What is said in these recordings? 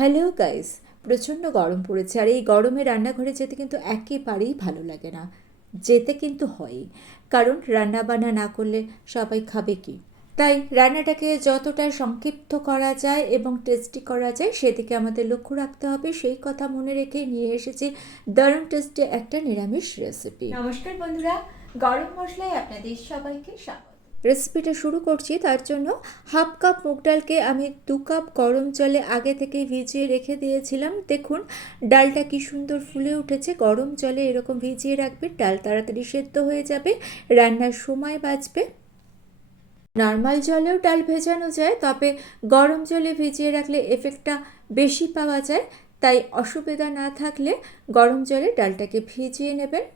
Hello guys, প্রচণ্ড গরম পড়েছে আর এই গরমে রান্নাঘরে যেতে কিন্তু একেবারেই ভালো লাগে না। যেতে কিন্তু হয়ই, কারণ রান্না বান্না না করলে সবাই খাবে কি। তাই রান্নাটাকে যতটা সংক্ষিপ্ত করা যায় এবং টেস্টি করা যায় সেদিকে আমাদের লক্ষ্য রাখতে হবে। সেই কথা মনে রেখে নিয়ে এসেছি দারুণ টেস্টি একটা নিরামিষ রেসিপি। নমস্কার বন্ধুরা, গরম মশলায় আপনাদের সবাইকে স্বাগত। রেসিপিটা শুরু করছি। তার জন্য হাফ কাপ মুগ ডালকে আমি 2 কাপ গরম জলে আগে থেকে ভিজিয়ে রেখে দিয়েছিলাম। দেখুন ডালটা কি সুন্দর ফুলে উঠেছে। গরম জলে এরকম ভিজিয়ে রাখবেন, ডাল তাড়াতাড়ি সেদ্ধ হয়ে যাবে, রান্নার সময় বাঁচবে। নর্মাল জলেও ডাল ভেজানো যায়, তবে গরম জলে ভিজিয়ে রাখলে এফেক্টটা বেশি পাওয়া যায়। তাই অসুবিধা না থাকলে গরম জলে ডালটাকে ভিজিয়ে নেবেন।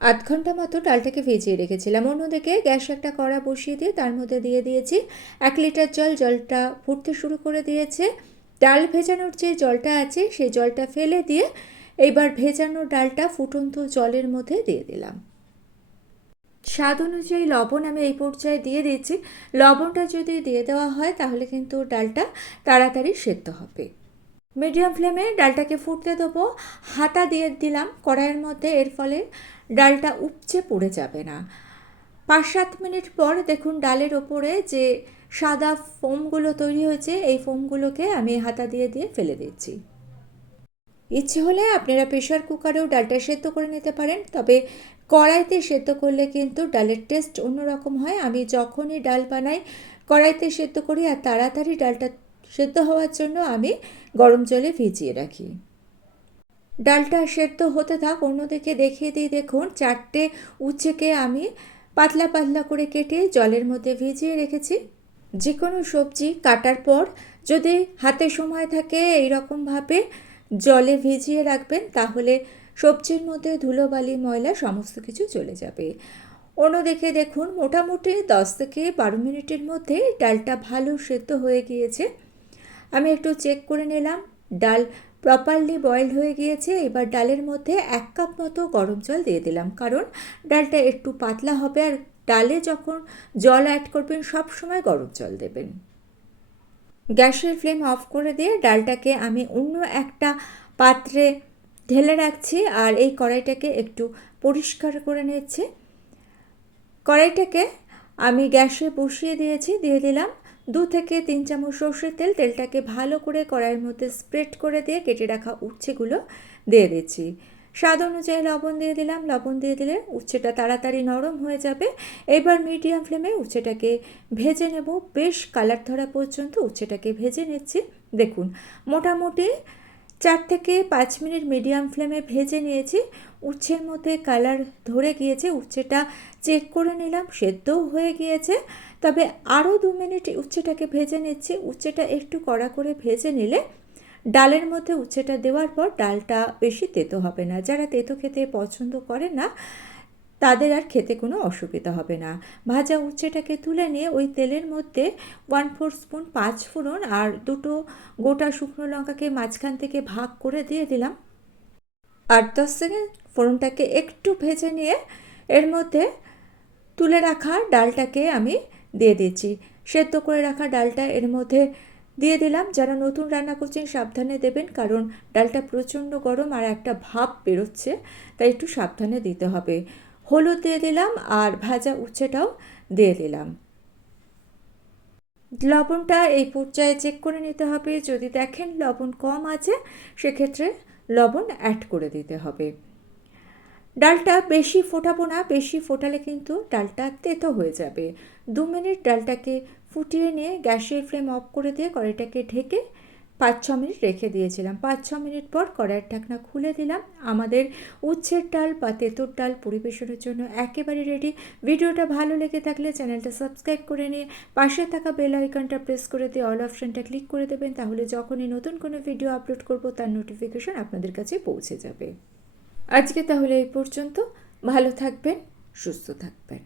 আধ ঘন্টা মতো ডালটাকে ভিজিয়ে রেখেছিলাম। অন্যদিকে গ্যাসে একটা কড়া বসিয়ে দিয়ে তার মধ্যে দিয়ে দিয়েছি 1 লিটার জল। জলটা ফুটতে শুরু করে দিয়েছে। ডাল ভেজানোর যে জলটা আছে সেই জলটা ফেলে দিয়ে এইবার ভেজানো ডালটা ফুটন্ত জলের মধ্যে দিয়ে দিলাম। স্বাদ অনুযায়ী লবণ আমি এই পর্যায়ে দিয়ে দিচ্ছি। লবণটা যদি দিয়ে দেওয়া হয় তাহলে কিন্তু ডালটা তাড়াতাড়ি সেদ্ধ হবে। মিডিয়াম ফ্লেমে ডালটাকে ফুটতে দেবো। হাতা দিয়ে দিলাম কড়াইয়ের মধ্যে, এর ফলে ডালটা উপচে পড়ে যাবে না। 5-7 মিনিট পর দেখুন ডালের ওপরে যে সাদা ফোমগুলো তৈরি হয়েছে, এই ফোমগুলোকে আমি হাতা দিয়ে দিয়ে ফেলে দিচ্ছি। ইচ্ছে হলে আপনারা প্রেশার কুকারেও ডালটা সেদ্ধ করে নিতে পারেন, তবে কড়াইতে সেদ্ধ করলে কিন্তু ডালের টেস্ট অন্যরকম হয়। আমি যখনই ডাল বানাই কড়াইতে সেদ্ধ করি, আর তাড়াতাড়ি ডালটা সেদ্ধ হওয়ার জন্য আমি গরম জলে ভিজিয়ে রাখি। ডালটা সেদ্ধ হতে থাক, অন্যদিকে দেখিয়ে দিই। দেখুন 4টে উচ্ছেকে আমি পাতলা পাতলা করে কেটে জলের মধ্যে ভিজিয়ে রেখেছি। যে কোনো সবজি কাটার পর যদি হাতে সময় থাকে এইরকমভাবে জলে ভিজিয়ে রাখবেন, তাহলে সবজির মধ্যে ধুলোবালি ময়লা সমস্ত কিছু চলে যাবে। অন্যদিকে দেখুন মোটামুটি 10 থেকে 12 মিনিটের মধ্যে ডালটা ভালো সেদ্ধ হয়ে গিয়েছে। আমি একটু চেক করে নিলাম, ডাল প্রপারলি বয়েল হয়ে গিয়েছে। এবার ডালের মধ্যে 1 কাপ মতো গরম জল দিয়ে দিলাম, কারণ ডালটা একটু পাতলা হবে, আর ডালে যখন জল অ্যাড করবেন সব সময় গরম জল দেবেন। গ্যাসের ফ্লেম অফ করে দিয়ে ডালটাকে আমি অন্য একটা পাত্রে ঢেলে রাখছি, আর এই কড়াইটাকে একটু পরিষ্কার করে নিচ্ছি। কড়াইটাকে আমি গ্যাসে বসিয়ে দিয়েছি, দিয়ে দিলাম 2 থেকে 3 চামচ সর্ষের তেল। তেলটাকে ভালো করে কড়াইয়ের মধ্যে স্প্রেড করে দিয়ে কেটে রাখা উচ্ছেগুলো দিয়ে দিচ্ছি। স্বাদ অনুযায়ী লবণ দিয়ে দিলাম। লবণ দিয়ে দিলে উচ্ছেটা তাড়াতাড়ি নরম হয়ে যাবে। এবার মিডিয়াম ফ্লেমে উচ্ছেটাকে ভেজে নেব, বেশ কালার ধরা পর্যন্ত উচ্ছেটাকে ভেজে নিচ্ছি। দেখুন মোটামুটি 4 থেকে 5 মিনিট মিডিয়াম ফ্লেমে ভেজে নিয়েছি। উচ্ছের মধ্যে কালার ধরে গিয়েছে, উচ্ছেটা চেক করে নিলাম, সেদ্ধও হয়ে গিয়েছে। তবে আরও 2 মিনিট উচ্ছেটাকে ভেজে নিচ্ছি। উচ্ছেটা একটু কড়া করে ভেজে নিলে ডালের মধ্যে উচ্ছেটা দেওয়ার পর ডালটা বেশি তেতো হবে না। যারা তেতো খেতে পছন্দ করে না তাদের আর খেতে কোনো অসুবিধা হবে না। ভাজা উচ্ছেটাকে তুলে নিয়ে ওই তেলের মধ্যে 1/4 স্পুন 5 ফোড়ন আর 2টো গোটা শুকনো লঙ্কাকে মাঝখান থেকে ভাগ করে দিয়ে দিলাম। 8-10 সেকেন্ড ফোড়নটাকে একটু ভেজে নিয়ে এর মধ্যে তুলে রাখা ডালটাকে আমি দিয়ে দিচ্ছি। সেদ্ধ করে রাখা ডালটা এর মধ্যে দিয়ে দিলাম। যারা নতুন রান্না করছেন সাবধানে দেবেন, কারণ ডালটা প্রচণ্ড গরম আর একটা ভাপ বেরোচ্ছে, তাই একটু সাবধানে দিতে হবে। হলুদ দিয়ে দিলাম আর ভাজা উচ্ছেটাও দিয়ে দিলাম। লবণটা এই পর্যায়ে চেক করে নিতে হবে। যদি দেখেন লবণ কম আছে সেক্ষেত্রে লবণ অ্যাড করে দিতে হবে। ডালটা বেশি ফোটাবো না, বেশি ফোটালে কিন্তু ডালটা তেতো হয়ে যাবে। 2 মিনিট ডালটাকে ফুটিয়ে নিয়ে গ্যাসের ফ্লেম অফ করে দিয়ে কড়াইটাকে ঢেকে 5-6 মিনিট রেখে দিয়েছিলাম। 5-6 মিনিট পর কড়াইয়ের ঢাকনা খুলে দিলাম। আমাদের উচ্ছের ডাল বা তেঁতুর ডাল পরিবেশনের জন্য একেবারে রেডি। ভিডিওটা ভালো লেগে থাকলে চ্যানেলটা সাবস্ক্রাইব করে নিয়ে পাশে থাকা বেল আইকনটা প্রেস করে দিয়ে অল অপশানটা ক্লিক করে দেবেন, তাহলে যখনই নতুন কোনো ভিডিও আপলোড করব তার নোটিফিকেশন আপনাদের কাছে পৌঁছে যাবে। আজকে তাহলে এই পর্যন্ত। ভালো থাকবেন, সুস্থ থাকবেন।